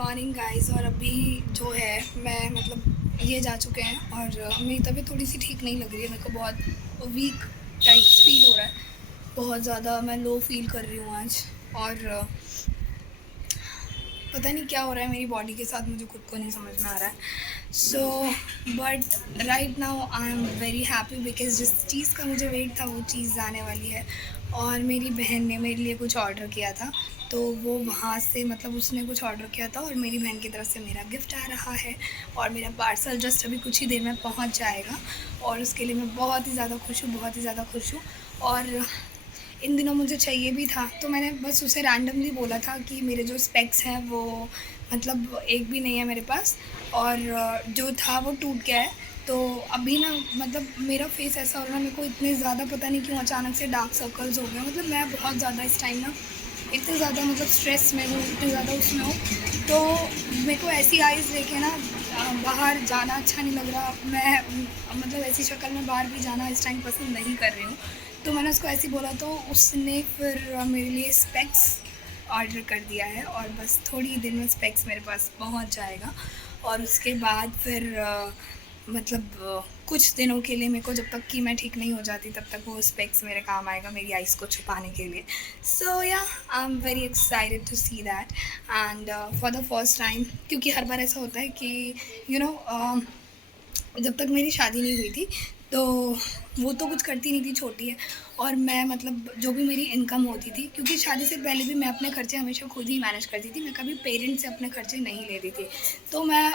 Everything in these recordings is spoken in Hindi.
Morning guys. और अभी जो है मैं मतलब ये जा चुके हैं और मेरी तबीयत थोड़ी सी ठीक नहीं लग रही है। मेरे को बहुत वीक टाइप फील हो रहा है, बहुत ज़्यादा मैं लो फील कर रही हूँ आज। और पता नहीं क्या हो रहा है मेरी बॉडी के साथ, मुझे खुद को नहीं समझ में आ रहा है। So but right now I am very happy because जिस चीज़ का मुझे वेट था वो चीज़ आने वाली है। और मेरी बहन ने मेरे लिए कुछ ऑर्डर किया था, तो वो वहाँ से मतलब उसने कुछ ऑर्डर किया था और मेरी बहन की तरफ से मेरा गिफ्ट आ रहा है और मेरा पार्सल जस्ट अभी कुछ ही देर में पहुँच जाएगा। और उसके लिए मैं बहुत ही ज़्यादा खुश हूँ, बहुत ही ज़्यादा खुश हूँ। और इन दिनों मुझे चाहिए भी था, तो मैंने बस उसे रैंडमली बोला था कि मेरे जो स्पेक्स हैं वो मतलब एक भी नहीं है मेरे पास, और जो था वो टूट गया है। तो अभी ना मतलब मेरा फेस ऐसा हो रहा है, मेरे को इतने ज़्यादा पता नहीं क्यों अचानक से डार्क सर्कल्स हो गए। मतलब मैं बहुत ज़्यादा इस टाइम ना इतने ज़्यादा मतलब स्ट्रेस में हूँ, इतने ज़्यादा उसमें हूँ। तो मेरे को ऐसी आइज़ देखे ना बाहर जाना अच्छा नहीं लग रहा। मैं मतलब ऐसी शक्ल में बाहर भी जाना इस टाइम पसंद नहीं कर रही हूँ। तो मैंने उसको ऐसे ही बोला, तो उसने फिर मेरे लिए स्पेक्स ऑर्डर कर दिया है और बस थोड़ी ही देर में स्पेक्स मेरे पास पहुंच जाएगा। और उसके बाद फिर कुछ दिनों के लिए मेरे को, जब तक कि मैं ठीक नहीं हो जाती तब तक वो स्पेक्स मेरे काम आएगा मेरी आइज़ को छुपाने के लिए। सो या I am very excited to see that and for the first time, क्योंकि हर बार ऐसा होता है कि यू you नो जब तक मेरी शादी नहीं हुई थी तो वो तो कुछ करती नहीं थी, छोटी है। और मैं मतलब जो भी मेरी इनकम होती थी, क्योंकि शादी से पहले भी मैं अपने खर्चे हमेशा खुद ही मैनेज करती थी, मैं कभी पेरेंट्स से अपने खर्चे नहीं लेती थी। तो मैं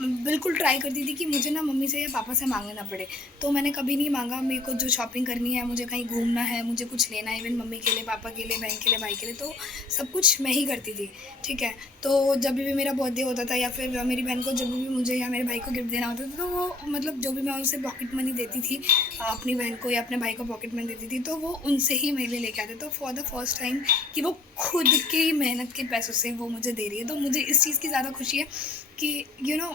बिल्कुल ट्राई करती थी कि मुझे ना मम्मी से या पापा से मांगना ना पड़े। तो मैंने कभी नहीं मांगा। मेरे को जो शॉपिंग करनी है, मुझे कहीं घूमना है, मुझे कुछ लेना है, इवन मम्मी के लिए, पापा के लिए, बहन के लिए, भाई के लिए, तो सब कुछ मैं ही करती थी। ठीक है। तो जब भी मेरा बर्थडे होता था या फिर मेरी बहन को जब भी मुझे या मेरे भाई को गिफ्ट देना होता था, तो वो मतलब जो भी मैं उनसे पॉकेट मनी देती थी अपनी बहन को या अपने भाई को पॉकेट मनी देती थी, तो वो उनसे ही मेरे लिए लेके आते। तो फॉर द फर्स्ट टाइम कि वो खुद की मेहनत के पैसों से वो मुझे दे रही है, तो मुझे इस चीज़ की ज़्यादा खुशी है कि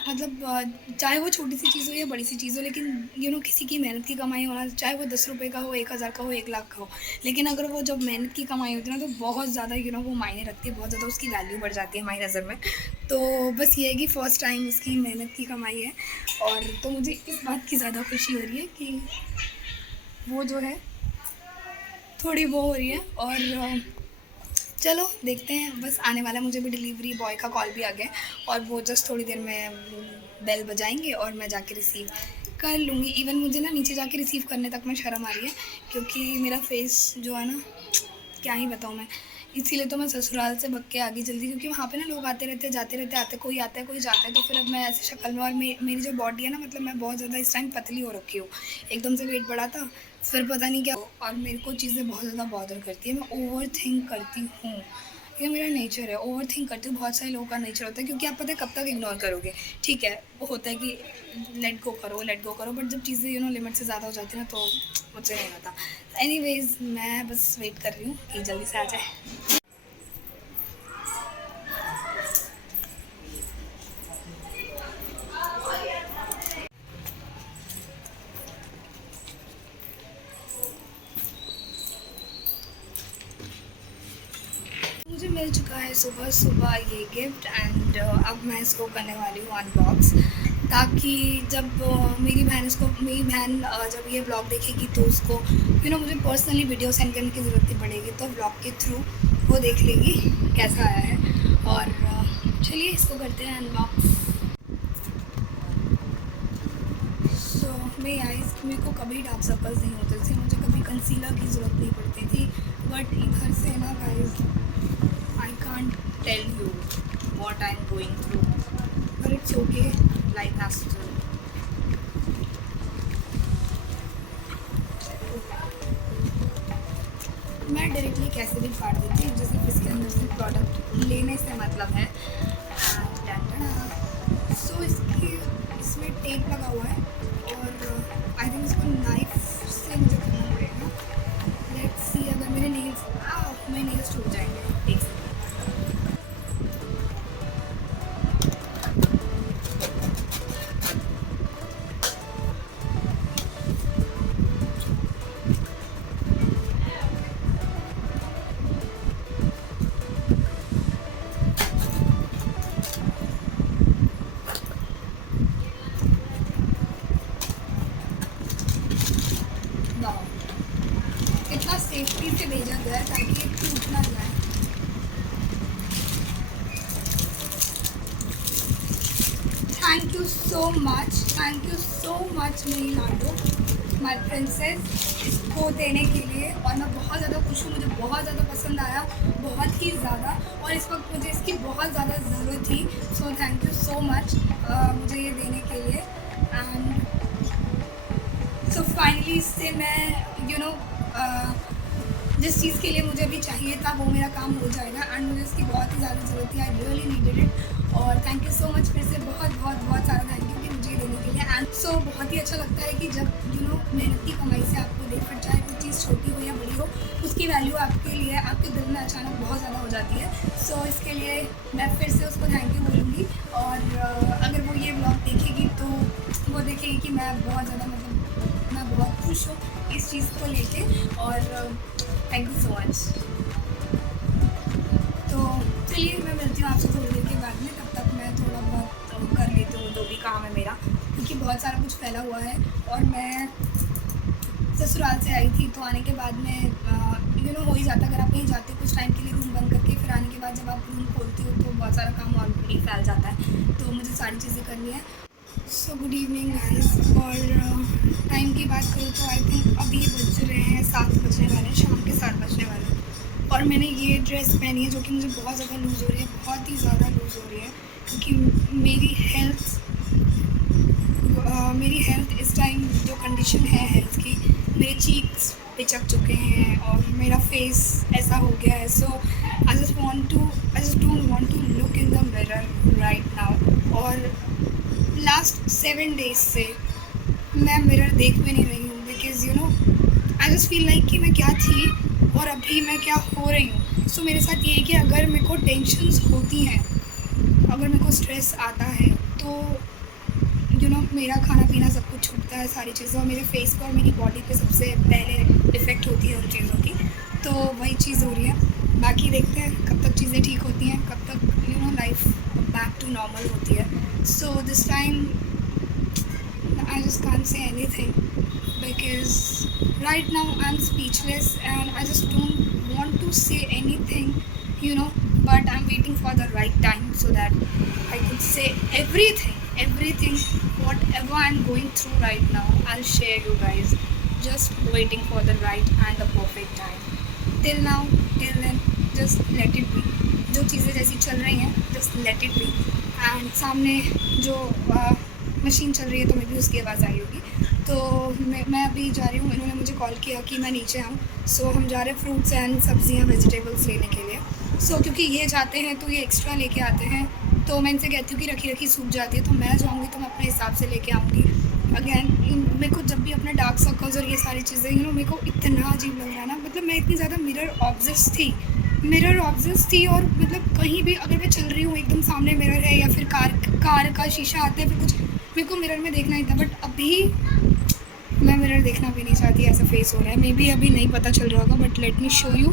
मतलब चाहे वो छोटी सी चीज़ हो या बड़ी सी चीज़ हो, लेकिन किसी की मेहनत की कमाई होना, चाहे वो 10 रुपये का हो, 1000 का हो, 1 लाख का हो, लेकिन अगर वो जब मेहनत की कमाई होती है ना, तो बहुत ज़्यादा वो मायने रखती है, बहुत ज़्यादा उसकी वैल्यू बढ़ जाती है हमारी नज़र में। तो बस ये है कि फ़र्स्ट टाइम उसकी मेहनत की कमाई है। और तो मुझे इस बात की ज़्यादा खुशी हो रही है कि वो जो है थोड़ी वो हो रही है। और चलो देखते हैं, बस आने वाला। मुझे भी डिलीवरी बॉय का कॉल भी आ गया और वो जस्ट थोड़ी देर में बेल बजाएंगे और मैं जाके रिसीव कर लूँगी। इवन मुझे ना नीचे जाके रिसीव करने तक में शर्म आ रही है, क्योंकि मेरा फेस जो है ना, क्या ही बताऊँ मैं। इसीलिए तो मैं ससुराल से भग के आ गई जल्दी, क्योंकि वहाँ पे ना लोग आते रहते, जाते रहते, आते कोई आता है कोई जाता है। तो फिर अब मैं ऐसी शक्ल में, और मेरी जो बॉडी है ना, मतलब मैं बहुत ज़्यादा इस टाइम पतली हो रखी हूँ। एकदम से वेट बढ़ा था, फिर पता नहीं क्या। और मेरे को चीज़ें बहुत ज़्यादा बॉदर करती है, मैं ओवर थिंक करती हूँ। ये मेरा नेचर है, ओवर थिंक करती हूँ। बहुत सारे लोगों का नेचर होता है, क्योंकि आप पता है कब तक इग्नोर करोगे। ठीक है, वो होता है कि लेट गो करो, लेट गो करो, बट जब चीज़ें लिमिट से ज़्यादा हो जाती है ना, तो मुझसे नहीं होता। एनीवेज मैं बस वेट कर रही हूँ कि जल्दी से आ जाए। मुझे मिल चुका है सुबह सुबह ये गिफ्ट एंड अब मैं इसको करने वाली हूँ अनबॉक्स, ताकि जब मेरी बहन जब ये ब्लॉग देखेगी तो उसको मुझे पर्सनली वीडियो सेंड करने की ज़रूरत नहीं पड़ेगी, तो ब्लॉग के थ्रू वो देख लेगी कैसा आया है। और चलिए इसको करते हैं अनबॉक्स। सो मेरी आइज़, मेरे को कभी डार्क सर्कल्स नहीं होते थे, मुझे कभी कंसीलर की ज़रूरत नहीं पड़ती थी, बट इधर से ना guys, I can't tell you what I'm going through, but it's okay. Life has to. मैं डायरेक्टली कैसे भी फाड़ देती हूँ, जैसे इसके अंदर से प्रोडक्ट लेने से मतलब है। सो इसमें टेप लगा हुआ है और आई थिंक इसको नाइफ से मुझे करना पड़ेगा। लेट्स सी, अगर मेरे नेल्स टूट जाएंगे। एक सेफ्टी से भेजा गया है ताकि ये टूट ना जाए। थैंक यू सो मच मेरी लाडो, माय प्रिंसेस, इसको देने के लिए। और मैं बहुत ज़्यादा खुश हूँ, मुझे बहुत ज़्यादा पसंद आया, बहुत ही ज़्यादा, और इस वक्त मुझे इसकी बहुत ज़्यादा ज़रूरत थी। So thank you so much मुझे ये देने के लिए। एंड सो फाइनली इससे मैं जिस चीज़ के लिए मुझे अभी चाहिए था वो मेरा काम हो जाएगा। एंड मुझे इसकी बहुत ही ज़्यादा ज़रूरत थी, आई रियली नीडेड इट। और थैंक यू सो मच, फिर से बहुत बहुत बहुत सारा थैंक यू कि मुझे देने के लिए। एंड सो बहुत ही अच्छा लगता है कि जब मेहनत की कमाई से आपको दे, फिर चाहे कोई चीज़ छोटी हो या बड़ी हो, उसकी वैल्यू आपके लिए आपके दिल में अचानक बहुत ज़्यादा हो जाती है। सो इसके लिए मैं फिर से उसको थैंक यू बोलूँगी। और अगर वो ये ब्लॉग देखेगी तो वो देखेगी कि मैं बहुत ज़्यादा मैं बहुत खुश हूँ इस चीज़ को लेके। और थैंक यू सो मच। तो चलिए मैं मिलती हूँ आपसे थोड़ी देर के बाद में, तब तक मैं थोड़ा बहुत कर लेती हूँ जो भी काम है मेरा, क्योंकि बहुत सारा कुछ फैला हुआ है। और मैं ससुराल से आई थी, तो आने के बाद में हो ही जाता, अगर आप कहीं जाते हो कुछ टाइम के लिए रूम बंद करके, फिर आने के बाद जब आप रूम खोलते हो तो बहुत सारा काम ऑलरेडी फैल जाता है। तो मुझे सारी चीज़ें करनी है। So good evening guys. और टाइम की बात करूँ तो आई थिंक अभी बज रहे हैं 7 बजने वाले हैं, शाम के 7 बजने वाले हैं। और मैंने ये ड्रेस पहनी है जो कि मुझे बहुत ज़्यादा लूज़ हो रही है, बहुत ही ज़्यादा लूज़ हो रही है, क्योंकि मेरी हेल्थ इस टाइम जो कंडीशन है हेल्थ की, मेरे चीक्स पिचक चुके हैं और मेरा फेस ऐसा हो गया है। So I just don't want to look in the mirror right now. और लास्ट 7 डेज से मैं मिरर देख भी नहीं रही हूँ, because I just feel like कि मैं क्या थी और अभी मैं क्या हो रही हूँ। सो मेरे साथ ये है कि अगर मेरे को टेंशन्स होती हैं, अगर मेरे को स्ट्रेस आता है, तो मेरा खाना पीना सब कुछ छूटता है, सारी चीज़ें, और मेरे फेस पर और मेरी बॉडी पे सबसे पहले इफ़ेक्ट होती है उन चीज़ों की। तो वही चीज़ हो रही है। बाकी देखते हैं कब तक चीज़ें ठीक होती हैं, कब तक लाइफ बैक टू नॉर्मल होती है। So this time I just can't say anything because right now I'm speechless and I just don't want to say anything, but I'm waiting for the right time so that I could say everything, whatever I'm going through right now, I'll share you guys. Just waiting for the right and the perfect time. Till now, till then, just let it be. जो चीज़ें जैसी चल रही हैं, just let it be. And सामने जो मशीन चल रही है तो मे भी उसकी आवाज़ आई होगी। तो मैं अभी जा रही हूँ, इन्होंने मुझे कॉल किया कि मैं नीचे आऊँ। सो हम जा रहे हैं फ्रूट्स एंड सब्जियाँ वेजिटेबल्स लेने के लिए। सो क्योंकि ये जाते हैं तो ये एक्स्ट्रा लेके आते हैं, तो मैं इनसे कहती हूँ कि रखी रखी सूख जाती है, तो मैं जाऊँगी तो मैं अपने हिसाब से लेके आऊँगी। अगैन मेरे को जब भी अपने डार्क सर्कल्स और ये सारी चीज़ें मेरे को इतना अजीब लग रहा है ना, मतलब मैं इतनी ज़्यादा मिरर ऑब्सेस थी। और मतलब कहीं भी अगर मैं चल रही हूँ, एकदम सामने मिरर है या फिर कार का शीशा आता है, फिर कुछ मेरे को मिरर में देखना ही था। बट अभी मैं मिरर देखना भी नहीं चाहती, ऐसा फेस हो रहा है। मे बी अभी नहीं पता चल रहा होगा, but let me show you.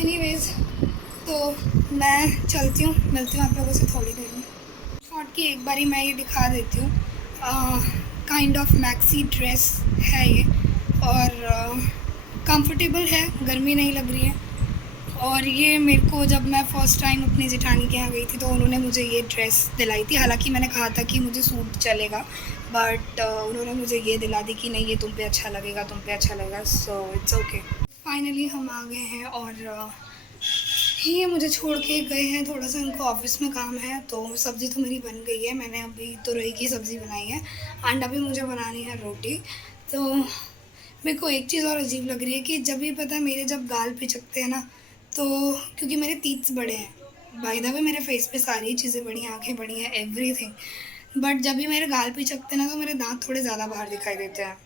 Anyways, तो मैं चलती हूँ, मिलती हूँ आप लोगों से थोड़ी देर में। शॉर्ट की एक बारी मैं ये दिखा देती हूँ। काइंड ऑफ मैक्सी ड्रेस है ये, और कंफर्टेबल है, गर्मी नहीं लग रही है। और ये मेरे को जब मैं फ़र्स्ट टाइम अपनी जेठानी के यहाँ गई थी तो उन्होंने मुझे ये ड्रेस दिलाई थी। हालांकि मैंने कहा था कि मुझे सूट चलेगा, बट उन्होंने मुझे ये दिला दी कि नहीं, ये तुम पे अच्छा लगेगा, सो इट्स ओके। फाइनली हम आ गए हैं और ये मुझे छोड़ के गए हैं, थोड़ा सा उनको ऑफिस में काम है। तो सब्ज़ी तो मेरी बन गई है, मैंने अभी तुरई की सब्ज़ी बनाई है, एंड अभी मुझे बनानी है रोटी। तो मेरे को एक चीज़ और अजीब लग रही है कि जब भी पता है मेरे जब गाल पिचकते हैं ना, तो क्योंकि मेरे तीत्स बड़े हैं, बाय द वे मेरे फेस पे सारी चीज़ें बड़ी हैं, आँखें बड़ी हैं, एवरीथिंग, बट जब भी मेरे गाल पिचकते हैं ना तो मेरे दांत थोड़े ज़्यादा बाहर दिखाई देते हैं।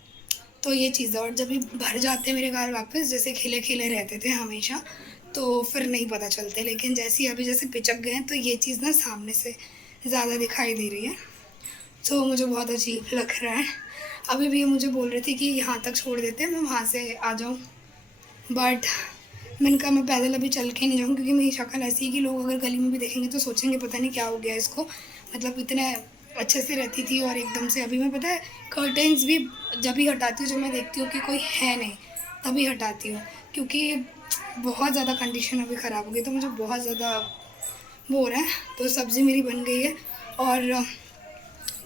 तो ये चीज़ है। और जब भी भर जाते हैं मेरे गाल वापस, जैसे खिले खिले रहते थे हमेशा, तो फिर नहीं पता चलते, लेकिन जैसे ही अभी जैसे पिचक गए हैं तो ये चीज़ ना सामने से ज़्यादा दिखाई दे रही है। तो मुझे बहुत अजीब लग रहा है। अभी भी ये मुझे बोल रही थी कि यहाँ तक छोड़ देते हैं, मैं वहाँ से आ जाऊँ, बट मैंने कहा मैं पैदल अभी चल के नहीं जाऊँ, क्योंकि मेरी शक्ल ऐसी है कि लोग अगर गली में भी देखेंगे तो सोचेंगे पता नहीं क्या हो गया इसको, मतलब इतने अच्छे से रहती थी और एकदम से अभी मैं पता है कर्टेन्स भी जब भी हटाती हूँ, जब मैं देखती हूँ कि कोई है नहीं तभी हटाती हूँ, क्योंकि बहुत ज़्यादा कंडीशन अभी ख़राब हो गई, तो मुझे बहुत ज़्यादा वो हो रहा है। तो सब्ज़ी मेरी बन गई है और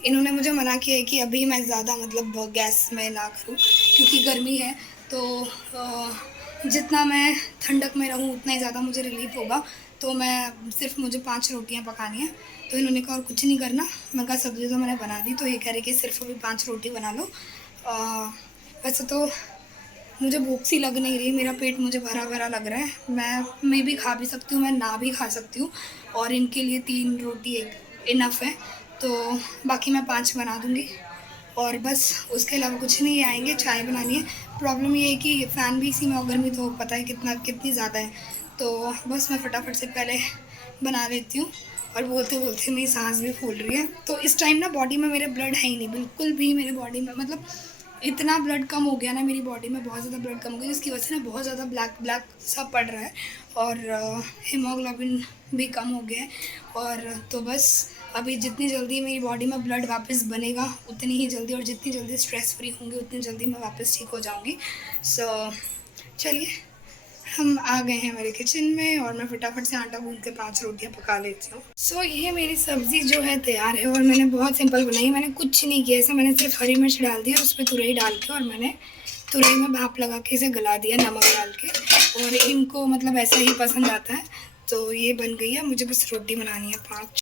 इन्होंने मुझे मना किया है कि अभी मैं ज़्यादा मतलब गैस में ना करूँ, क्योंकि गर्मी है। तो जितना मैं ठंडक में रहूँ उतना ही ज़्यादा मुझे रिलीफ होगा। तो मैं सिर्फ मुझे 5 रोटियां पकानी है। तो इन्होंने कहा और कुछ नहीं करना। मैं कहा सब्ज़ी तो मैंने बना दी। तो ये कह रहे कि सिर्फ अभी 5 रोटी बना लो। वैसे तो मुझे भूख सी लग नहीं रही, मेरा पेट मुझे भरा भरा लग रहा है। मैं भी खा भी सकती हूँ, मैं ना भी खा सकती हूँ, और इनके लिए 3 रोटी एक इनफ है। तो बाकी मैं 5 बना दूँगी और बस उसके अलावा कुछ नहीं। आएंगे, चाय बनानी है। प्रॉब्लम ये है कि फ़ैन भी इसी में, और गर्मी तो पता है कितनी ज़्यादा है। तो बस मैं फटाफट से पहले बना लेती हूँ, और बोलते बोलते मेरी सांस भी फूल रही है। तो इस टाइम ना बॉडी में मेरे ब्लड है ही नहीं, बिल्कुल भी मेरे बॉडी में, मतलब इतना ब्लड कम हो गया ना मेरी बॉडी में, बहुत ज़्यादा ब्लड कम हो गया, जिसकी वजह से ना बहुत ज़्यादा ब्लैक ब्लैक सा पड़ रहा है, और हीमोग्लोबिन भी कम हो गया है। और तो बस अभी जितनी जल्दी मेरी बॉडी में ब्लड वापस बनेगा उतनी ही जल्दी, और जितनी जल्दी स्ट्रेस फ्री होंगी उतनी जल्दी मैं वापस ठीक हो जाऊंगी। सो चलिए, हम आ गए हैं मेरे किचन में, और मैं फटाफट से आटा गूंद के 5 रोटियां पका लेती हूँ। सो ये मेरी सब्ज़ी जो है तैयार है, और मैंने बहुत सिंपल बनाई। मैंने कुछ नहीं किया ऐसा, मैंने सिर्फ हरी मिर्च डाल दी और उस पर तुरई डाल के, और मैंने तुरई में भाप लगा के इसे गला दिया नमक डाल के। और इनको मतलब ऐसा ही पसंद आता है। तो ये बन गई है, मुझे बस रोटी बनानी है 5।